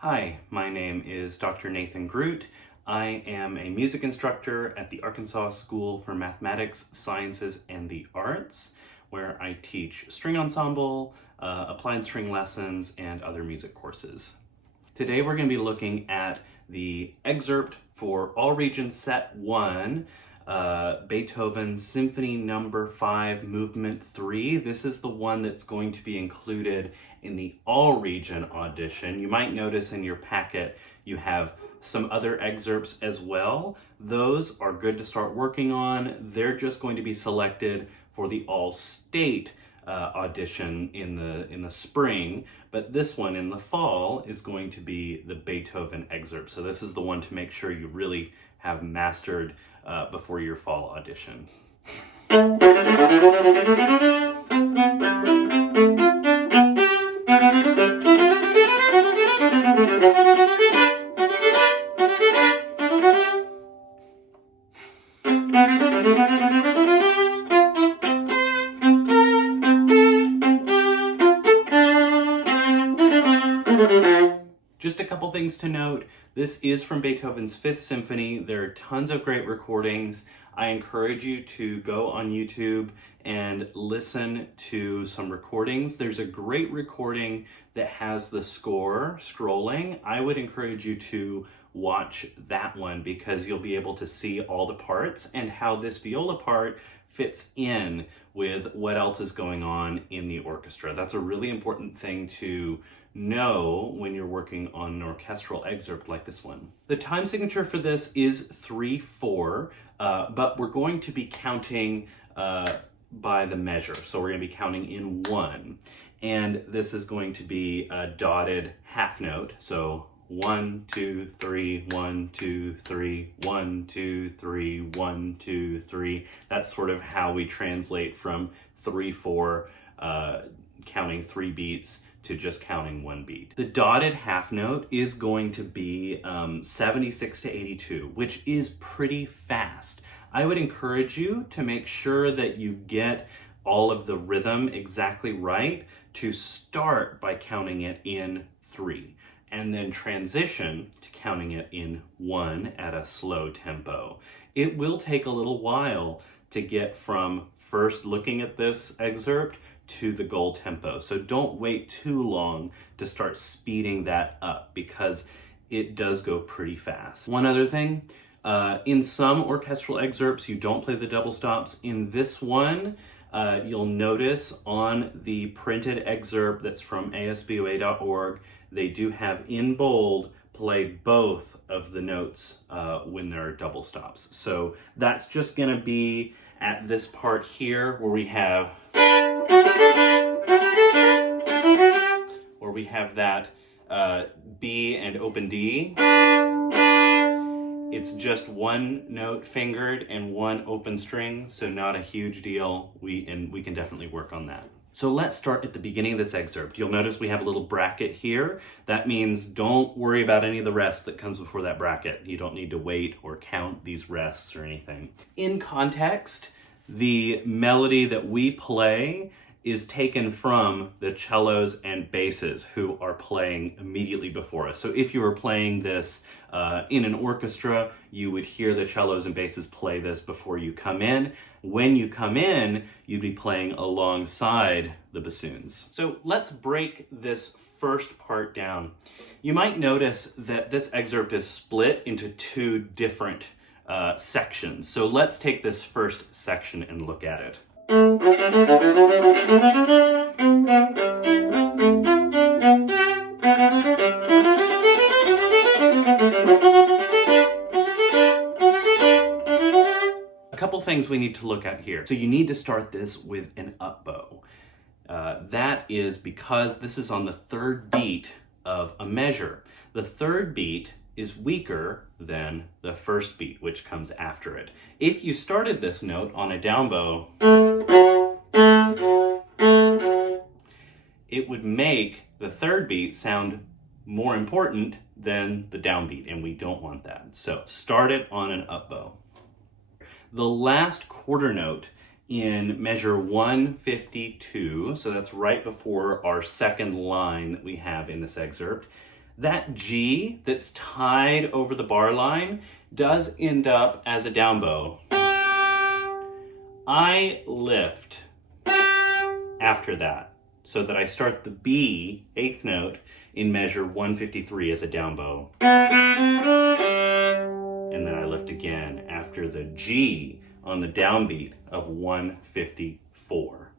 Hi, my name is Dr. Nathan Groot. I am a music instructor at the Arkansas School for Mathematics, Sciences, and the Arts, where I teach string ensemble, applied string lessons, and other music courses. Today we're going to be looking at the excerpt for All Regions Set 1, Beethoven Symphony No. 5, Movement 3. This is the one that's going to be included in the All Region audition. You might notice in your packet you have some other excerpts as well. Those are good to start working on. They're just going to be selected for the All State audition in the spring, but this one in the fall is going to be the Beethoven excerpt. So this is the one to make sure you really have mastered before your fall audition. Just a couple things to note. This is from Beethoven's Fifth Symphony. There are tons of great recordings. I encourage you to go on YouTube and listen to some recordings. There's a great recording that has the score scrolling. I would encourage you to watch that one because you'll be able to see all the parts and how this viola part fits in with what else is going on in the orchestra. That's a really important thing to know when you're working on an orchestral excerpt like this one. The time signature for this is 3/4, but we're going to be counting by the measure. So we're going to be counting in 1. And this is going to be a dotted half note. So 1, 2, 3, 1, 2, 3, 1, 2, 3, 1, 2, 3. That's sort of how we translate from 3/4, counting 3 beats, to just counting 1 beat. The dotted half note is going to be 76 to 82, which is pretty fast. I would encourage you to make sure that you get all of the rhythm exactly right, to start by counting it in 3, and then transition to counting it in 1 at a slow tempo. It will take a little while to get from first looking at this excerpt to the goal tempo. So don't wait too long to start speeding that up because it does go pretty fast. One other thing, in some orchestral excerpts, you don't play the double stops. In this one, you'll notice on the printed excerpt that's from ASBOA.org, they do have in bold play both of the notes when there are double stops. So that's just gonna be at this part here where we have that B and open D. It's just one note fingered and one open string, so not a huge deal. We can definitely work on that. So let's start at the beginning of this excerpt. You'll notice we have a little bracket here. That means don't worry about any of the rest that comes before that bracket. You don't need to wait or count these rests or anything. In context, the melody that we play is taken from the cellos and basses who are playing immediately before us. So if you were playing this in an orchestra, you would hear the cellos and basses play this before you come in. When you come in, you'd be playing alongside the bassoons. So let's break this first part down. You might notice that this excerpt is split into 2 different sections. So let's take this first section and look at it. A couple things we need to look at here. So you need to start this with an up bow. That is because this is on the 3rd beat of a measure. The 3rd beat is weaker than the 1st beat, which comes after it. If you started this note on a down bow, it would make the 3rd beat sound more important than the downbeat, and we don't want that. So start it on an up bow. The last quarter note in measure 152, so that's right before our second line that we have in this excerpt, that G that's tied over the bar line does end up as a down bow. I lift after that so that I start the B, 8th note, in measure 153 as a down bow. And then I lift again after the G on the downbeat of 154.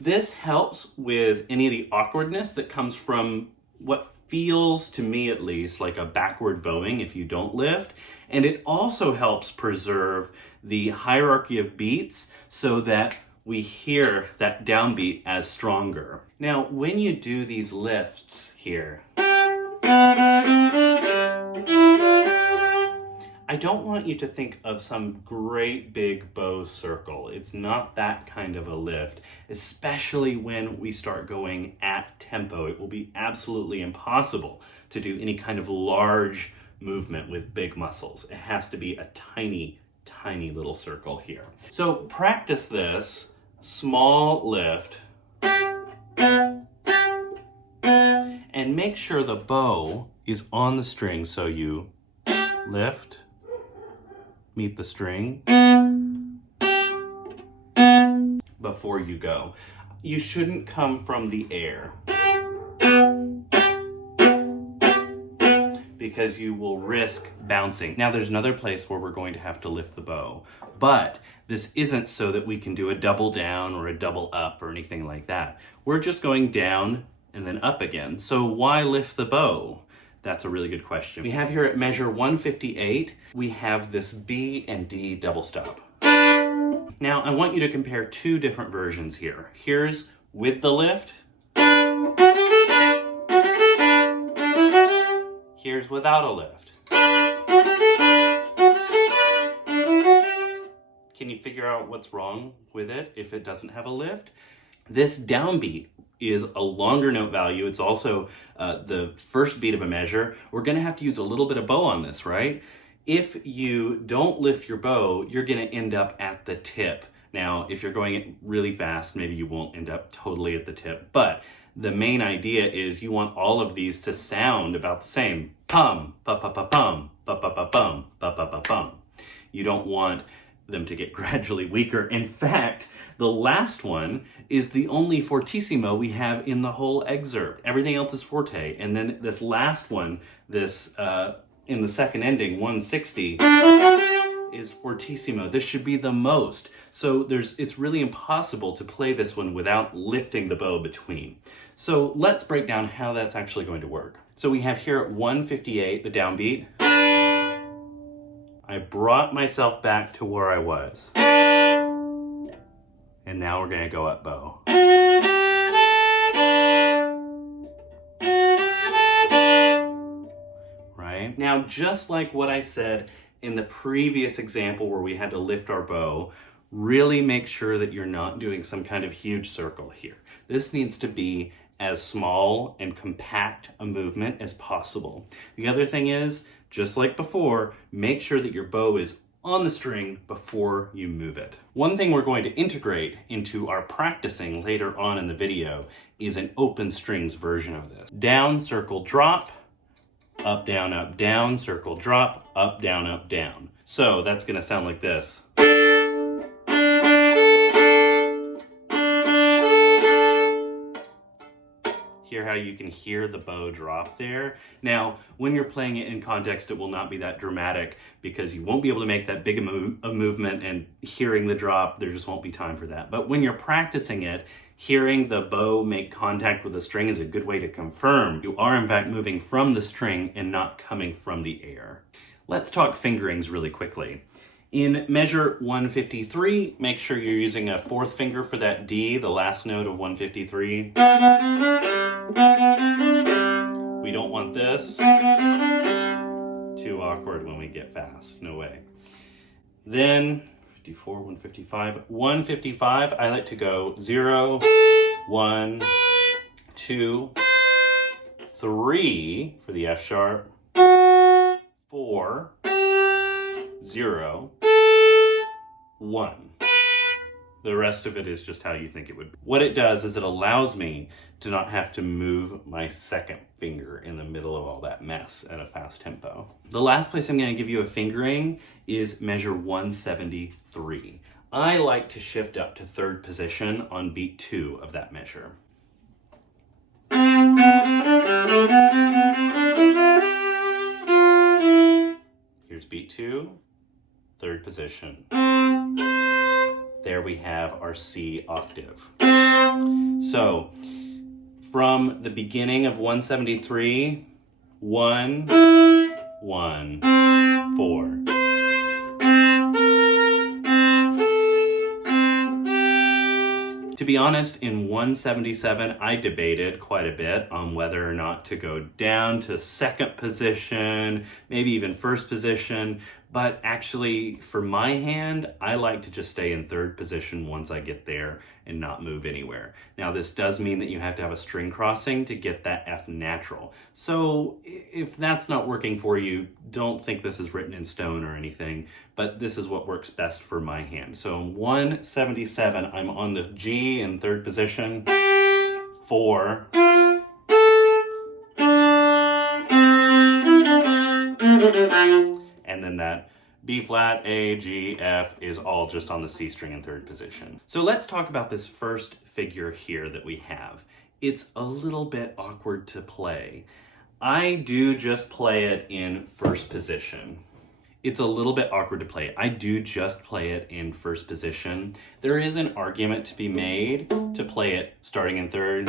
This helps with any of the awkwardness that comes from what feels, to me at least, like a backward bowing if you don't lift. And it also helps preserve the hierarchy of beats so that we hear that downbeat as stronger. Now, when you do these lifts here, I don't want you to think of some great big bow circle. It's not that kind of a lift, especially when we start going at tempo. It will be absolutely impossible to do any kind of large movement with big muscles. It has to be a tiny, tiny little circle here. So practice this small lift and make sure the bow is on the string, so you lift, meet the string before you go. You shouldn't come from the air because you will risk bouncing. Now there's another place where we're going to have to lift the bow, but this isn't so that we can do a double down or a double up or anything like that. We're just going down and then up again. So why lift the bow? That's a really good question. We have here at measure 158, we have this B and D double stop. Now I want you to compare two different versions here. Here's with the lift. Here's without a lift. Can you figure out what's wrong with it if it doesn't have a lift? This downbeat is a longer note value. It's also the first beat of a measure. We're gonna have to use a little bit of bow on this, right? If you don't lift your bow, you're gonna end up at the tip. Now, if you're going really fast, maybe you won't end up totally at the tip, but the main idea is you want all of these to sound about the same. Pum, pa-pa-pa-pum, pa-pa-pa-pum, pa-pa-pa-pum. You don't want them to get gradually weaker. In fact, the last one is the only fortissimo we have in the whole excerpt. Everything else is forte. And then this last one, this in the second ending, 160, is fortissimo. This should be the most. So it's really impossible to play this one without lifting the bow between. So let's break down how that's actually going to work. So we have here at 158, the downbeat. I brought myself back to where I was. And now we're gonna go up bow. Right? Now, just like what I said in the previous example where we had to lift our bow, really make sure that you're not doing some kind of huge circle here. This needs to be as small and compact a movement as possible. The other thing is, just like before, make sure that your bow is on the string before you move it. One thing we're going to integrate into our practicing later on in the video is an open strings version of this. Down, circle, drop, up, down, circle, drop, up, down. So that's gonna sound like this. Hear how you can hear the bow drop there? Now, when you're playing it in context, it will not be that dramatic because you won't be able to make that big a movement, and hearing the drop, there just won't be time for that. But when you're practicing it, hearing the bow make contact with the string is a good way to confirm you are in fact moving from the string and not coming from the air. Let's talk fingerings really quickly. In measure 153, make sure you're using a fourth finger for that D, the last note of 153. We don't want this. Too awkward when we get fast, no way. Then 54, 155. 155, I like to go 0, 1, 2, 3 for the F sharp, 4, 0, 1. The rest of it is just how you think it would be. What it does is it allows me to not have to move my second finger in the middle of all that mess at a fast tempo. The last place I'm going to give you a fingering is measure 173. I like to shift up to third position on beat 2 of that measure. Here's beat 2, third position. There we have our C octave. So from the beginning of 173, 1, 1, 4. To be honest, in 177, I debated quite a bit on whether or not to go down to second position, maybe even first position, but actually for my hand, I like to just stay in third position once I get there and not move anywhere. Now this does mean that you have to have a string crossing to get that F natural. So if that's not working for you, don't think this is written in stone or anything, but this is what works best for my hand. So in 177, I'm on the G in third position, 4, and then that B flat, A, G, F is all just on the C string in third position. So let's talk about this first figure here that we have. It's a little bit awkward to play. I do just play it in first position. It's a little bit awkward to play. I do just play it in first position. There is an argument to be made to play it starting in third.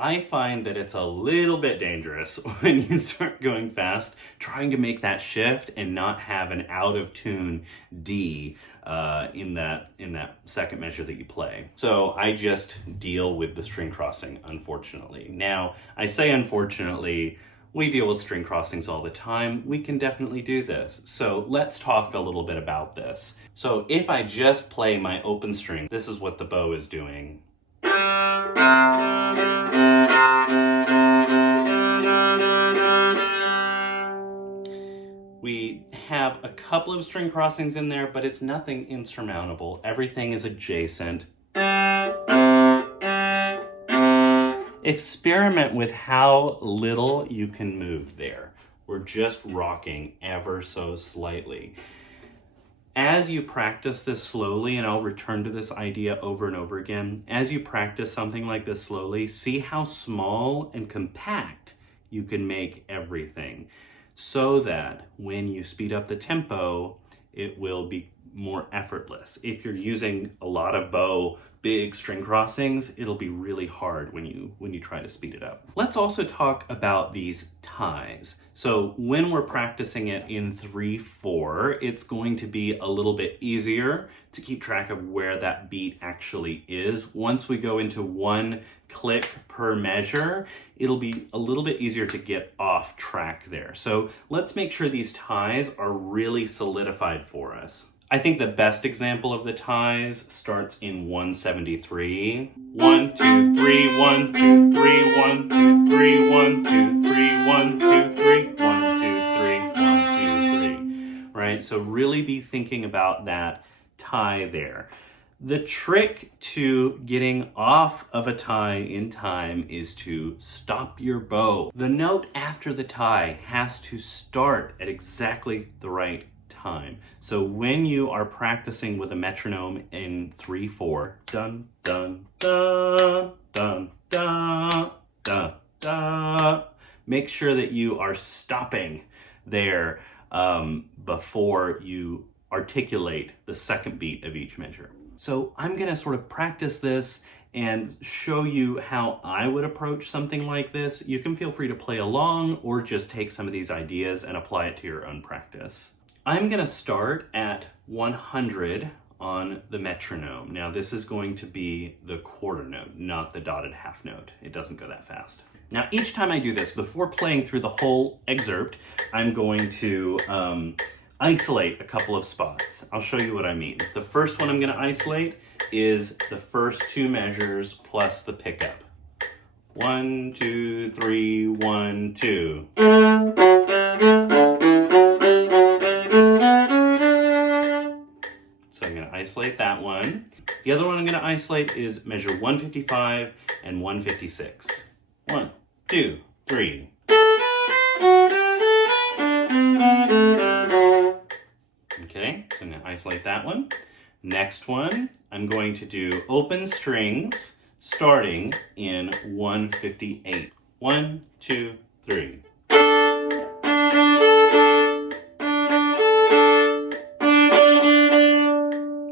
I find that it's a little bit dangerous when you start going fast, trying to make that shift and not have an out of tune D in that second measure that you play. So I just deal with the string crossing, unfortunately. Now, I say unfortunately, we deal with string crossings all the time. We can definitely do this. So let's talk a little bit about this. So if I just play my open string, this is what the bow is doing. We have a couple of string crossings in there, but it's nothing insurmountable. Everything is adjacent. Experiment with how little you can move there. We're just rocking ever so slightly. As you practice this slowly, and I'll return to this idea over and over again, as you practice something like this slowly, see how small and compact you can make everything so that when you speed up the tempo, it will be more effortless. If you're using a lot of bow, big string crossings, it'll be really hard when you try to speed it up. Let's also talk about these ties. So when we're practicing it in 3/4, it's going to be a little bit easier to keep track of where that beat actually is. Once we go into 1 click per measure, it'll be a little bit easier to get off track there. So let's make sure these ties are really solidified for us. I think the best example of the ties starts in 173. 1, 2, 3, 1, 2, 3, 1, 2, 3, 1, 2, 3, 1, 2, 3, 1, 2, 3, 1, 2, 3. Right? So really be thinking about that tie there. The trick to getting off of a tie in time is to stop your bow. The note after the tie has to start at exactly the right time. So when you are practicing with a metronome in 3/4, dun dun dun dun dun dun dun, make sure that you are stopping there before you articulate the second beat of each measure. So I'm gonna sort of practice this and show you how I would approach something like this. You can feel free to play along or just take some of these ideas and apply it to your own practice. I'm gonna start at 100 on the metronome. Now this is going to be the quarter note, not the dotted half note. It doesn't go that fast. Now each time I do this, before playing through the whole excerpt, I'm going to isolate a couple of spots. I'll show you what I mean. The first one I'm gonna isolate is the first 2 measures plus the pickup. 1, 2, 3, 1, 2. I'm going to isolate that one. The other one I'm going to isolate is measure 155 and 156. 1, 2, 3. Okay, so I'm going to isolate that one. Next one, I'm going to do open strings starting in 158. 1, 2, 3.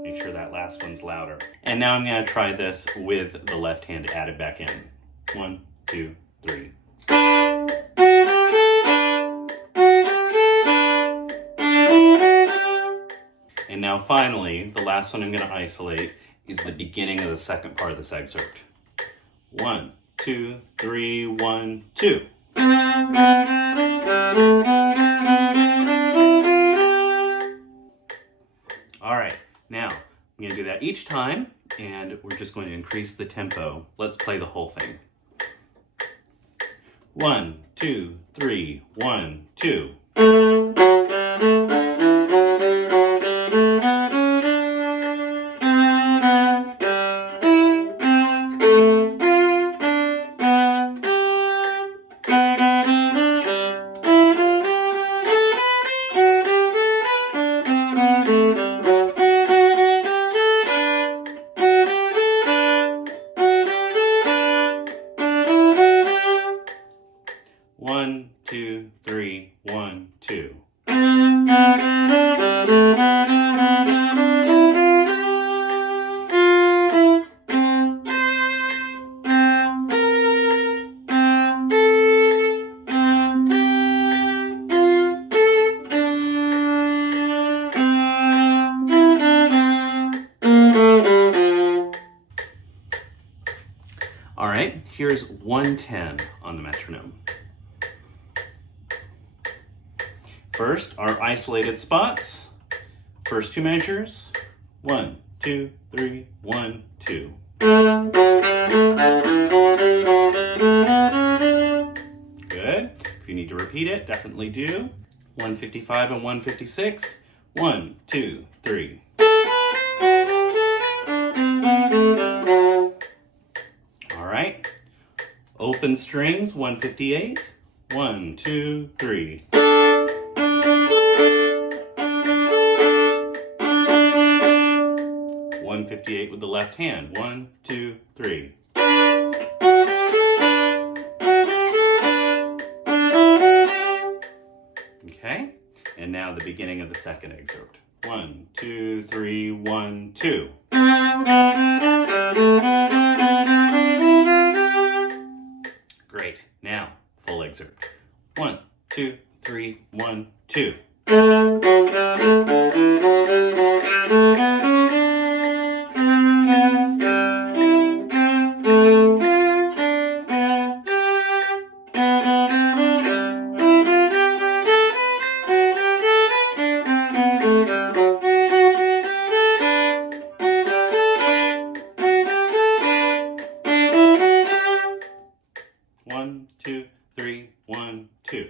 Make sure that last one's louder. And now I'm going to try this with the left hand added back in. 1, 2, 3. And now finally, the last one I'm going to isolate is the beginning of the second part of this excerpt. 1, 2, 3, 1, 2. All right, now I'm going to do that each time, and we're just going to increase the tempo. Let's play the whole thing. 1, 2, 3, 1, 2. One, two, three, 1, 2. All right, here's 110 on the metronome. First, our isolated spots. First two measures. 1, 2, 3, 1, 2. Good. If you need to repeat it, definitely do. 155 and 156. 1, 2, 3. All right. Open strings, 158. 1, 2, 3. 158 with the left hand. 1, 2, 3. Okay, and now the beginning of the second excerpt. 1, 2, 3, 1, 2. Great. Now, full excerpt. 1, 2, 3, 1, 2. One, two, three, 1, 2.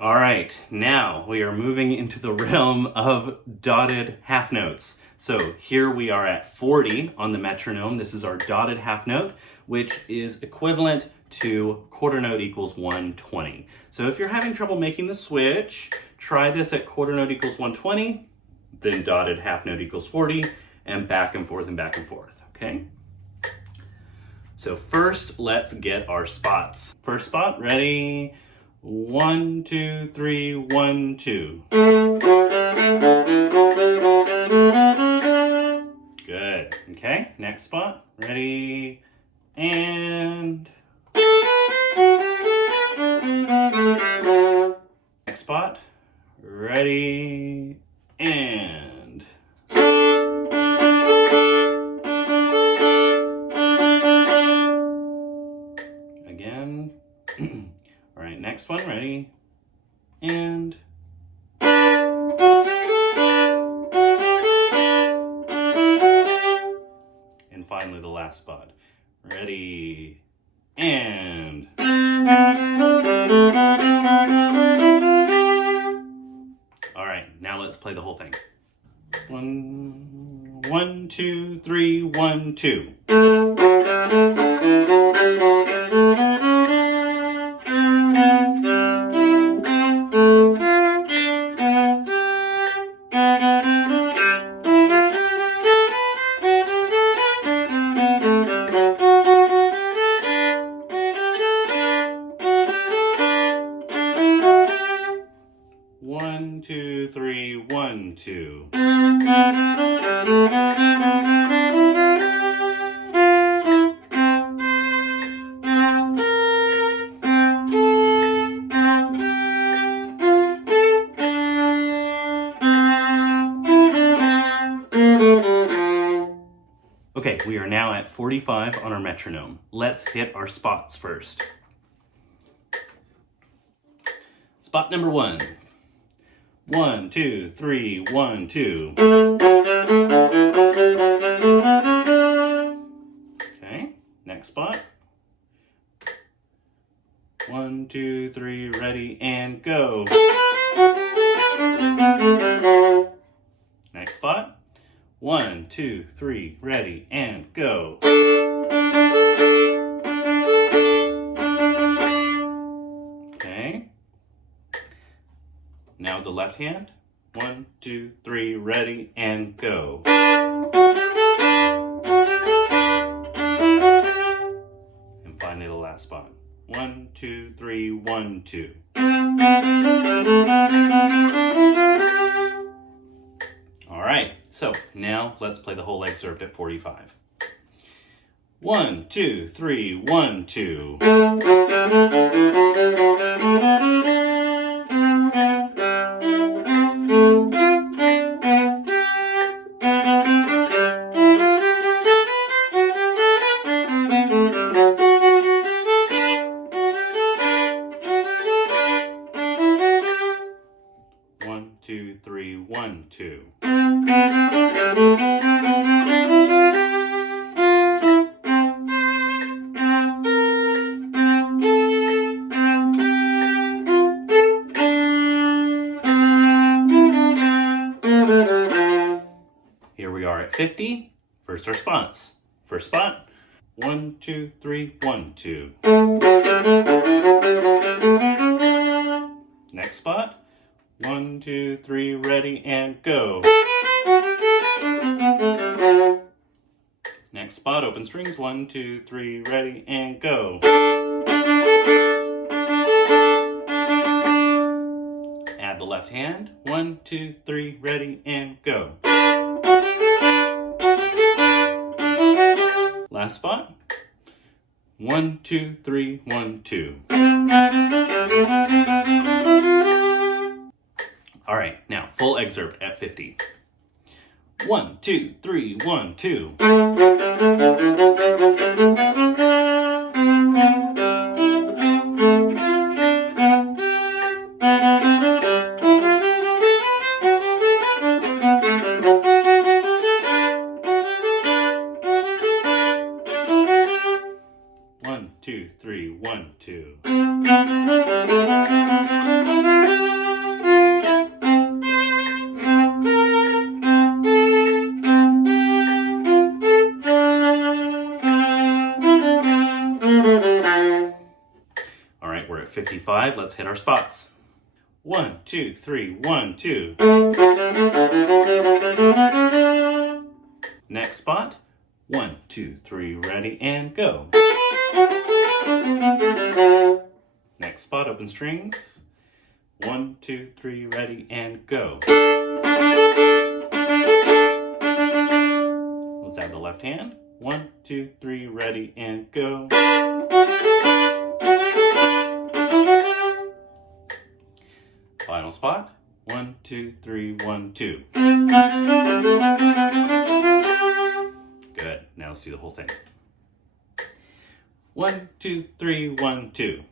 All right, now we are moving into the realm of dotted half notes. So here we are at 40 on the metronome. This is our dotted half note, which is equivalent to quarter note equals 120. So if you're having trouble making the switch, try this at quarter note equals 120, then dotted half note equals 40, and back and forth, okay? So first, let's get our spots. First spot, ready? 1, 2, 3, 1, 2. Good. Okay, next spot. Ready? And... next spot. Ready? And... again. All right, next one. Ready? and finally the last spot. Ready, and all right, now let's play the whole thing. 1, 2, 3, 1, 2. One, two, three, 1, 2. Okay, we are now at 45 on our metronome. Let's hit our spots first. Spot number 1. 1, 2, 3, 1, 2. Okay, next spot. 1, 2, 3, ready, and go. Next spot. 1, 2, 3, ready, and go. Okay. Now the left hand. 1, 2, 3, ready, and go. And finally the last spot. 1, 2, 3, 1, 2. All right, so now let's play the whole excerpt at 45. 1, 2, 3, 1, 2. One, two, three, 1, 2. Here we are at 50. First our spots. First spot. 1, 2, 3, 1, 2. Next spot. 1, 2, 3, ready, and go. Next spot, open strings. 1, 2, 3, ready, and go. Add the left hand. 1, 2, 3, ready, and go. Last spot. 1, 2, 3, 1, 2. All right, now full excerpt at 50. 1, 2, 3, 1, 2. One, two, three, 1, 2. All right, we're at 55. Let's hit our spots. 1, 2, 3, 1, 2. Next spot. 1, 2, 3, ready, and go. Next spot, open strings. 1, 2, 3, ready, and go. Let's add the left hand. 1, 2, 3, ready, and go. Final spot. 1, 2, 3, 1, 2. Good. Now let's do the whole thing. 1, 2, 3, 1, 2.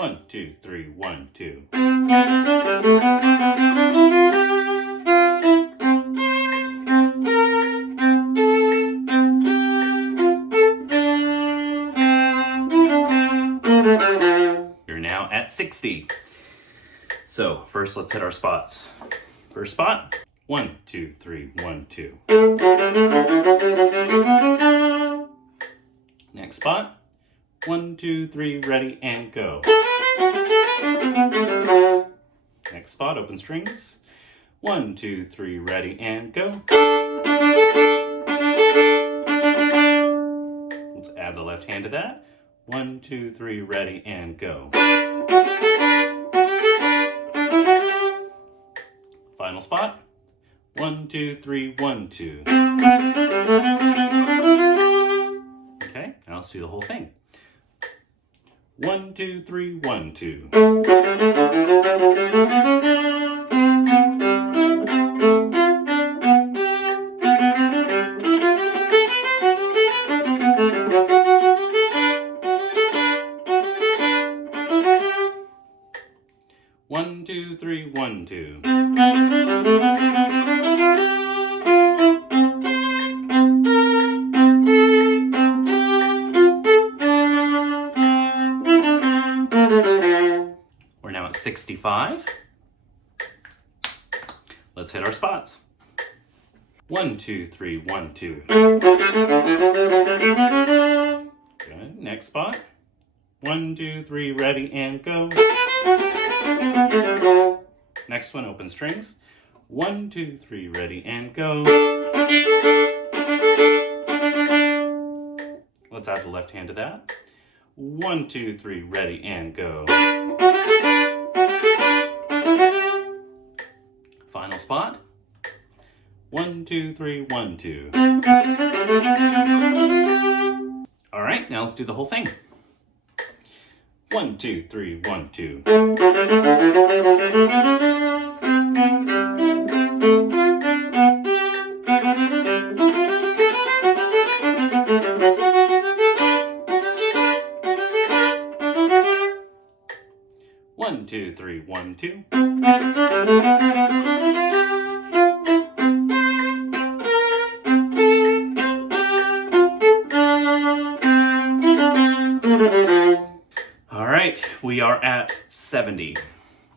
1, 2, 3, 1, 2. You're now at 60. So first let's hit our spots. First spot, 1, 2, 3, 1, 2. Next spot, 1, 2, 3, ready, and go. Next spot, open strings. 1, 2, 3, ready, and go. Let's add the left hand to that. 1, 2, 3, ready, and go. Final spot. 1, 2, 3, 1, 2. Okay, now let's do the whole thing. 1, 2, 3, 1, 2. 1, 2, 3, 1, 2. We're now at 65. Let's hit our spots. 1, 2, 3, 1, 2. Good. Next spot. 1, 2, 3, ready, and go. Next one, open strings. 1, 2, 3, ready, and go. Let's add the left hand to that. 1, 2, 3, ready, and go. Final spot. 1, 2, 3, 1, 2. All right, now let's do the whole thing. 1, 2, 3, 1, 2. One, two, three, 1, 2. All right, we are at 70.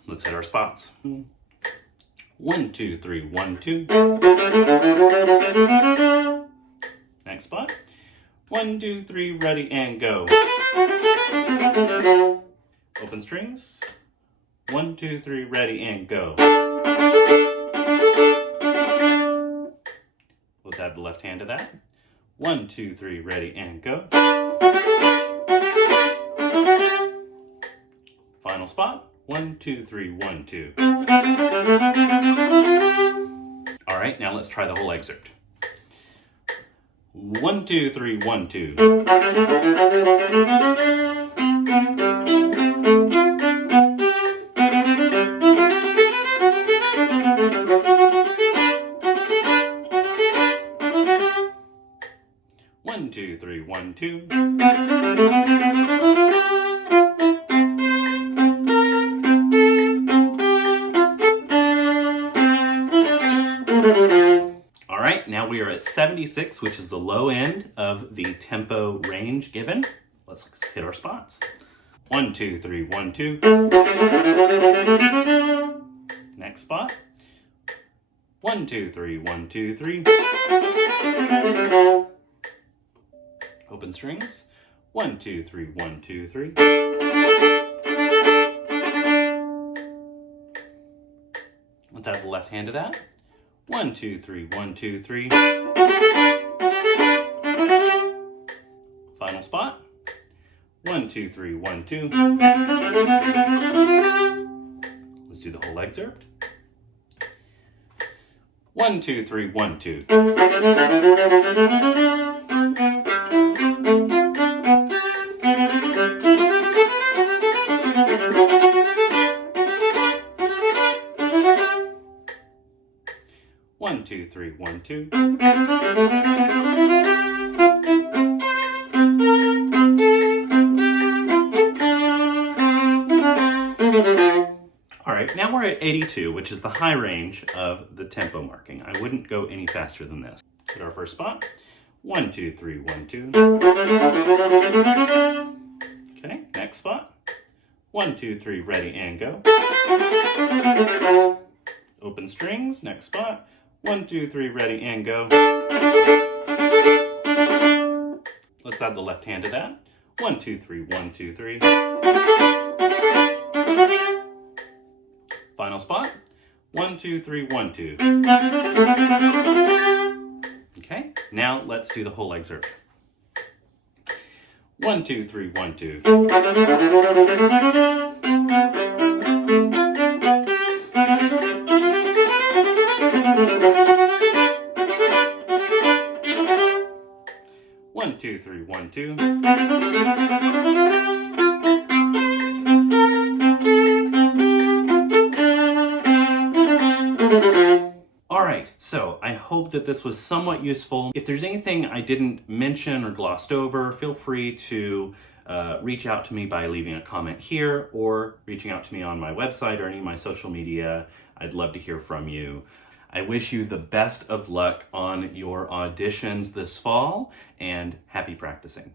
Let's hit our spots. 1, 2, 3, 1, 2. Next spot. 1, 2, 3, ready, and go. Open strings. 1, 2, 3, ready, and go. Let's add the left hand to that. 1, 2, 3, ready, and go. Final spot. 1, 2, 3, 1, 2. All right, now let's try the whole excerpt. 1, 2, 3, 1, 2. 1, 2, 3, 1, 2. All right, now we are at 76, which is the low end of the tempo range given. Let's hit our spots. 1, 2, 3, 1, 2. Next spot. 1, 2, 3, 1, 2, 3. Open strings. 1, 2, 3, 1, 2, 3. Let's add the left hand to that. 1, 2, 3, 1, 2, 3. Final spot. 1, 2, 3, 1, 2. Let's do the whole excerpt. 1, 2, 3, 1, 2. One, two, three, 1, 2. All right, now we're at 82, which is the high range of the tempo marking. I wouldn't go any faster than this. Hit our first spot. 1, 2, 3, 1, 2. Okay, next spot. 1, 2, 3, ready and go. Open strings, next spot. 1, 2, 3, ready and go. Let's add the left hand to that. 1, 2, 3, 1, 2, 3. Final spot. 1, 2, 3, 1, 2. Okay, now let's do the whole excerpt. 1, 2, 3, 1, 2. 1, 2, 3, 1, 2. Alright, so I hope that this was somewhat useful. If there's anything I didn't mention or glossed over, feel free to reach out to me by leaving a comment here or reaching out to me on my website or any of my social media. I'd love to hear from you. I wish you the best of luck on your auditions this fall, and happy practicing.